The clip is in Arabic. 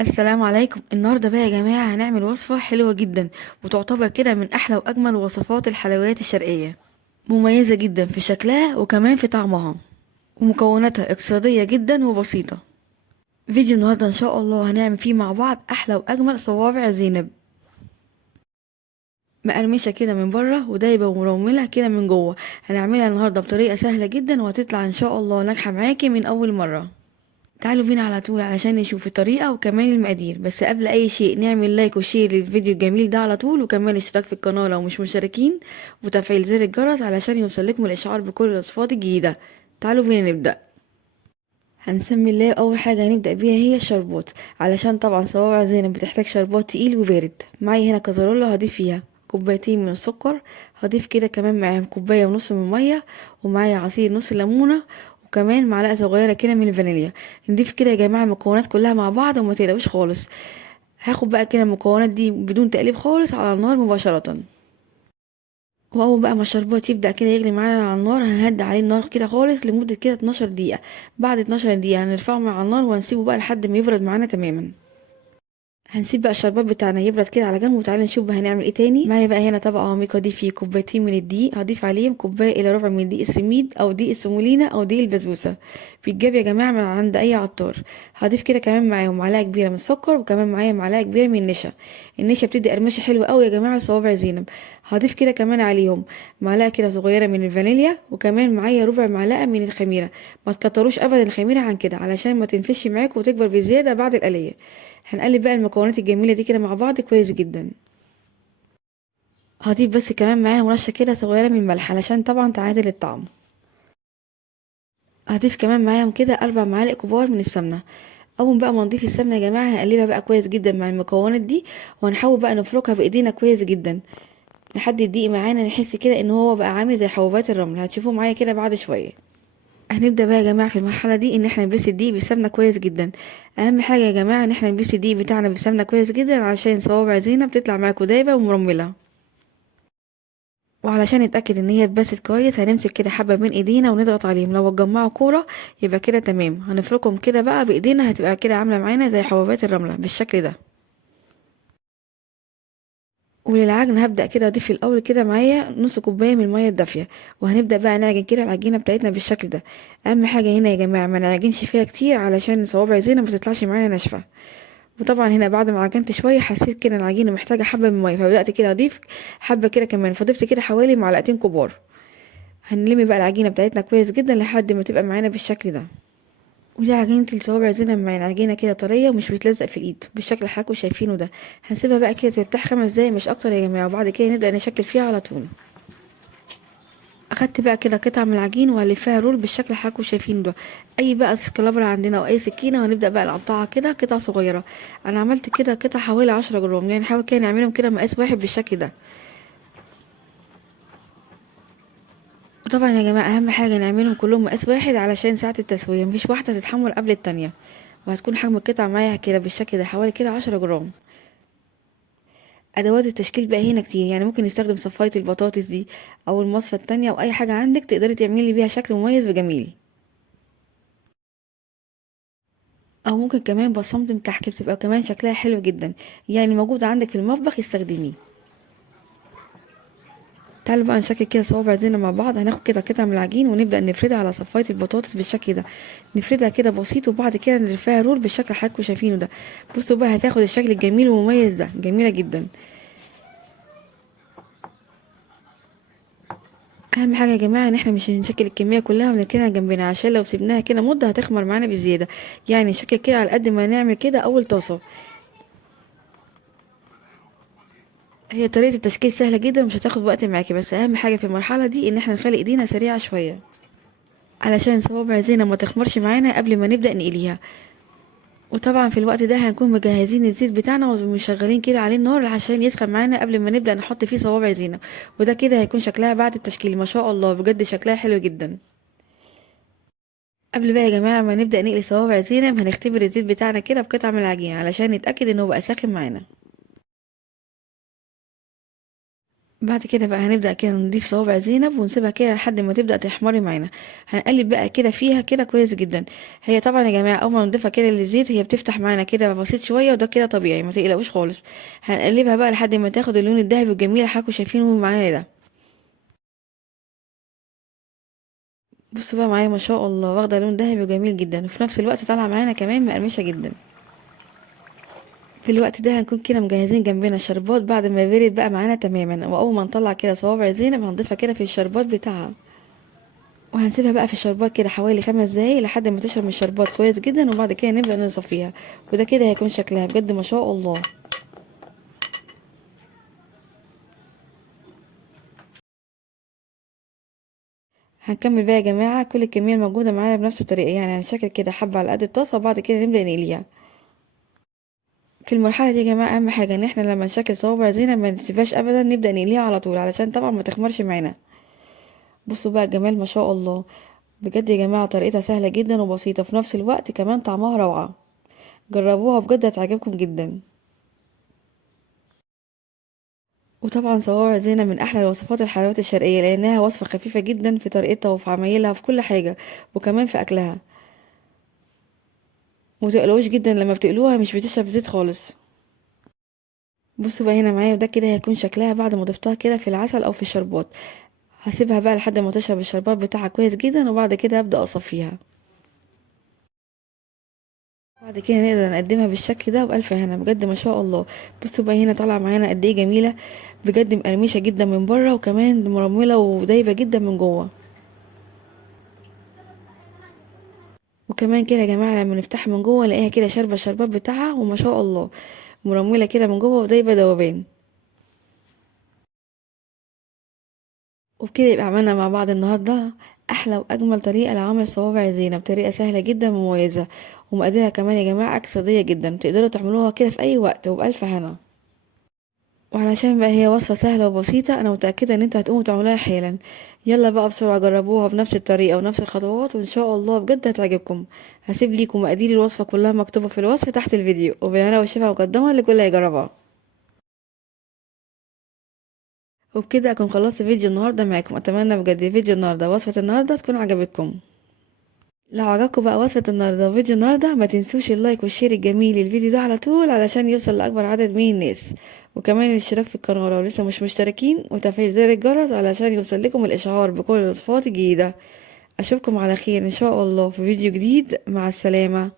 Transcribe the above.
السلام عليكم. النهارده بقى يا جماعة هنعمل وصفة حلوة جدا، وتعتبر كده من أحلى وأجمل وصفات الحلويات الشرقية. مميزة جدا في شكلها وكمان في طعمها، ومكوناتها اقتصادية جدا وبسيطة. فيديو النهارده إن شاء الله هنعمل فيه مع بعض أحلى وأجمل صوابع زينب، مقرمشة كده من بره ودايبة ومرملة كده من جوه. هنعملها النهارده بطريقة سهلة جدا، وهتطلع إن شاء الله ناجحة معاكي من أول مرة. تعالوا بينا على طول علشان نشوف الطريقة وكمان المقادير. بس قبل اي شيء نعمل لايك وشير للفيديو الجميل ده على طول، وكمان اشتراك في القناة لو مش مشتركين، وتفعيل زر الجرس علشان يوصلكم الاشعار بكل الوصفات الجديدة. تعالوا بينا نبدأ. هنسمي الله. اول حاجة هنبدأ بيها هي الشربات، علشان طبعا صوابع زينب بتحتاج شربات تقيل وبارد. معايا هنا كزرولة هضيف فيها كوبايتين من السكر، هضيف كده كمان معاهم كوباية ونص من المية، ومعايا عصير نص ليمونة، وكمان معلقة صغيرة كده من الفانيليا. نضيف كده يا جماعة المكونات كلها مع بعض وما تقلقوش خالص. هاخد بقى كده المكونات دي بدون تقليب خالص على النار مباشرة. واول بقى ما الشربات يبدأ كده يغلي معانا على النار، هنهدي عليه النار كده خالص لمدة كده 12 دقيقة. بعد 12 دقيقة هنرفعه من على النار وهنسيبه بقى لحد ما يبرد معانا تماما. هنسيب بقى الشربات بتاعنا يبرد كده على جنب، وتعالى نشوف بقى هنعمل ايه تاني. معايا بقى هنا طبق عميق اضيف فيه كوبايتين من الدقيق، هضيف عليهم كوبايه الا ربع من دقيق السميد او دقيق السمولينا او دقيق البسبوسه، بيتجاب يا جماعه من عند اي عطار. هضيف كده كمان معاهم معلقه كبيره من السكر، وكمان معايا معلقه كبيره من النشا. النشا بتدي قرمشه حلوه قوي يا جماعه لصوابع زينب. هضيف كده كمان عليهم معلقه كده صغيره من الفانيليا، وكمان معايا ربع معلقه من الخميره. ما تكتروش ابدا الخميره عن كده علشان ما تنفش معاك وتكبر بزياده بعد القليه. هنقلب بقى المكونات الجميلة دي كده مع بعض كويس جدا. هضيف بس كمان معاهم رشة كده صغيرة من الملح علشان طبعا تعادل الطعم. هضيف كمان معاهم كده 4 معالق كبار من السمنة. اول بقى ما نضيف السمنة يا جماعة هنقلبها بقى كويس جدا مع المكونات دي، وهنحاول بقى نفركها بايدينا كويس جدا لحد الدقيق معانا نحس كده ان هو بقى عامل زي حبوبات الرمل. هتشوفوه معايا كده بعد شوية. هنبدأ بقى يا جماعة في المرحلة دي ان احنا نبس الدقيق بالسمنة كويس جدا. اهم حاجة يا جماعة ان احنا نبس الدقيق بتاعنا بالسمنة كويس جدا علشان صوابع زينب بتطلع معاكوا دايبة ومرملة. وعلشان نتأكد ان هي اتبست كويس هنمسك كده حبة بين ايدينا ونضغط عليهم. لو اتجمعوا كورة يبقى كده تمام. هنفركهم كده بقى بايدينا، هتبقى كده عاملة معانا زي حبوبات الرملة بالشكل ده. وللعجن هبدأ كده اضيف الاول كده معايا نص كوباية من المية الدافية، وهنبدأ بقى نعجن كده العجينة بتاعتنا بالشكل ده. اهم حاجة هنا يا جماعة ما نعجنش فيها كتير علشان صوابع زينة ما تطلعش معايا ناشفة. وطبعا هنا بعد ما عجنت شوية حسيت كده العجينة محتاجة حبة من المية، فبدأت كده اضيف حبة كده كمان، فضفت كده حوالي معلقتين كبار. هنلم بقى العجينة بتاعتنا كويس جدا لحد ما تبقى معانا بالشكل ده. ودي عجينة الصوابع زينب معانا عجينة كده طرية ومش بتلزق في الايد بالشكل اللي حضراتكم شايفينه ده. هنسيبها بقى كده ترتاح 5 دقايق مش اكتر يا جماعة، وبعد كده نبدأ نشكل فيها على طول. اخدت بقى كده قطعة من العجين وهلفها رول بالشكل اللي حضراتكم شايفينه ده. اي بقى سكالابرا عندنا او اي سكينة، وهنبدأ بقى نقطعها كده قطع صغيرة. انا عملت كده قطع حوالي 10 جرام، يعني نحاول كده نعملهم كده مقاس واحد بالشكل ده. وطبعا يا جماعة اهم حاجة نعملهم كلهم مقاس واحد علشان ساعة التسوية مفيش واحدة تتحمر قبل التانية. وهتكون حجم القطعة معايا كده بالشكل ده حوالي كده 10 جرام. ادوات التشكيل بقى هنا كتير، يعني ممكن نستخدم صفاية البطاطس دي او المصفى التانية او اي حاجة عندك تقدري تعملي بيها شكل مميز وجميل. او ممكن كمان بصمة كحك بتبقى كمان شكلها حلو جدا، يعني موجود عندك في المطبخ استخدميه. تعالوا بقى نشكل كده صوابع زينة مع بعض. هناخد كده قطعة من العجين ونبدأ نفردها على صفاية البطاطس بالشكل ده. نفردها كده بسيط وبعد كده نلفها رول بالشكل اللي حضراتكم شايفينه ده. بصوا بقى هتاخد الشكل الجميل والمميز ده، جميلة جدا. اهم حاجه يا جماعه ان احنا مش هنشكل الكميه كلها ونركنها جنبنا، عشان لو سيبناها كده مده هتخمر معانا بزياده. يعني نشكل كده على قد ما نعمل كده اول طاسه. هي طريقه التشكيل سهله جدا مش هتاخد وقت معاكي، بس اهم حاجه في المرحله دي ان احنا نخلي ايدينا سريعه شويه علشان صوابع زينة ما تخمرش معانا قبل ما نبدا نقليها. وطبعا في الوقت ده هنكون مجهزين الزيت بتاعنا ومشغلين كده عليه النار عشان يسخن معانا قبل ما نبدا نحط فيه صوابع زينة. وده كده هيكون شكلها بعد التشكيل. ما شاء الله بجد شكلها حلو جدا. قبل بقى يا جماعة ما نبدأ نقلي صوابع زينب هنختبر الزيت بتاعنا كده بقطعة من العجينة علشان نتأكد انه بقى ساخن معانا. بعد كده بقى هنبدأ كده نضيف صوابع زينب ونسيبها كده لحد ما تبدأ تحمري معانا. هنقلب بقى كده فيها كده كويس جدا. هي طبعا يا جماعة اول ما نضيفها كده للزيت هي بتفتح معانا كده بسيط شوية، وده كده طبيعي ما تقلقوش خالص. هنقلبها بقى لحد ما تاخد اللون الذهبي الجميل اللي حضراتكم شايفينه معايا ده. بصوا بقى معايا ما شاء الله واخده لون ذهبي وجميل جدا، وفي نفس الوقت طالعه معانا كمان مقرمشه جدا. في الوقت ده هنكون كده مجهزين جنبنا الشربات بعد ما برد بقى معانا تماما، واول ما نطلع كده صوابع زينب هنضيفها كده في الشربات بتاعها، وهنسيبها بقى في الشربات كده حوالي 5 دقايق لحد ما تشرب من الشربات كويس جدا، وبعد كده نبدأ نصفيها. وده كده هيكون شكلها بجد ما شاء الله. هنكمل بقى يا جماعة كل الكمية الموجودة معايا بنفس الطريقة، يعني هنشكل كده حبة على قد الطاسة وبعد كده نبدأ نقليها. في المرحلة دي يا جماعة أهم حاجة إن احنا لما نشكل صوابع زينب ما نسيبهاش أبدا، نبدأ نقليها على طول علشان طبعا ما تخمرش معانا. بصوا بقى الجمال ما شاء الله. بجد يا جماعة طريقتها سهلة جدا وبسيطة في نفس الوقت كمان طعمها روعة. جربوها بجد هتعجبكم جدا. وطبعا صوابع زينب من احلى الوصفات الحلويات الشرقيه، لانها وصفه خفيفه جدا في طريقتها وفي عمايلها في كل حاجه، وكمان في اكلها. ومتقلقوش جدا لما بتقلوها مش بتشرب زيت خالص. بصوا بقى هنا معايا، وده كده هيكون شكلها بعد ما ضفتها كده في العسل او في الشربات. هسيبها بقى لحد ما تشرب الشربات بتاعها كويس جدا، وبعد كده ابدا اصفيها. بعد كده نقدر نقدمها بالشكل ده بألف هنا بجد ما شاء الله. بصوا بقى هنا طالعه معانا قد ايه جميله. بجد مقرمشه جدا من بره وكمان مرمله ودايبه جدا من جوه. وكمان كده يا جماعه لما نفتحها من جوه نلاقيها كده شاربه الشربات بتاعها وما شاء الله مرمله كده من جوه ودايبه دوبان. وبكده يبقى عملنا مع بعض النهارده احلى واجمل طريقه لعمل صوابع زينب، طريقه سهله جدا ومميزه، ومقاديرها كمان يا جماعه اقتصاديه جدا، تقدروا تعملوها كده في اي وقت وبألف هنا. وعلشان بقى هي وصفة سهلة وبسيطة أنا متأكدة إن انتوا هتقوموا تعملوها حالا. يلا بقى بسرعة جربوها بنفس الطريقة ونفس الخطوات وإن شاء الله بجد هتعجبكم. هسيب ليكم مقادير الوصفة كلها مكتوبة في الوصف تحت الفيديو، وبالهنا والشفا مقدمة لكل هيجربها. وبكده أكون خلصت فيديو النهاردة معاكم. أتمنى بجد فيديو النهاردة وصفة النهاردة تكون عجبتكم. لو عجبكم بقى وصفة النهاردة وفيديو النهاردة ما تنسوش اللايك والشير الجميل للفيديو ده على طول علشان يوصل لأكبر عدد من الناس، وكمان الاشتراك في القناة لو لسه مش مشتركين، وتفعيل زر الجرس علشان يوصل لكم الإشعار بكل الوصفات الجديدة. أشوفكم على خير إن شاء الله في فيديو جديد. مع السلامة.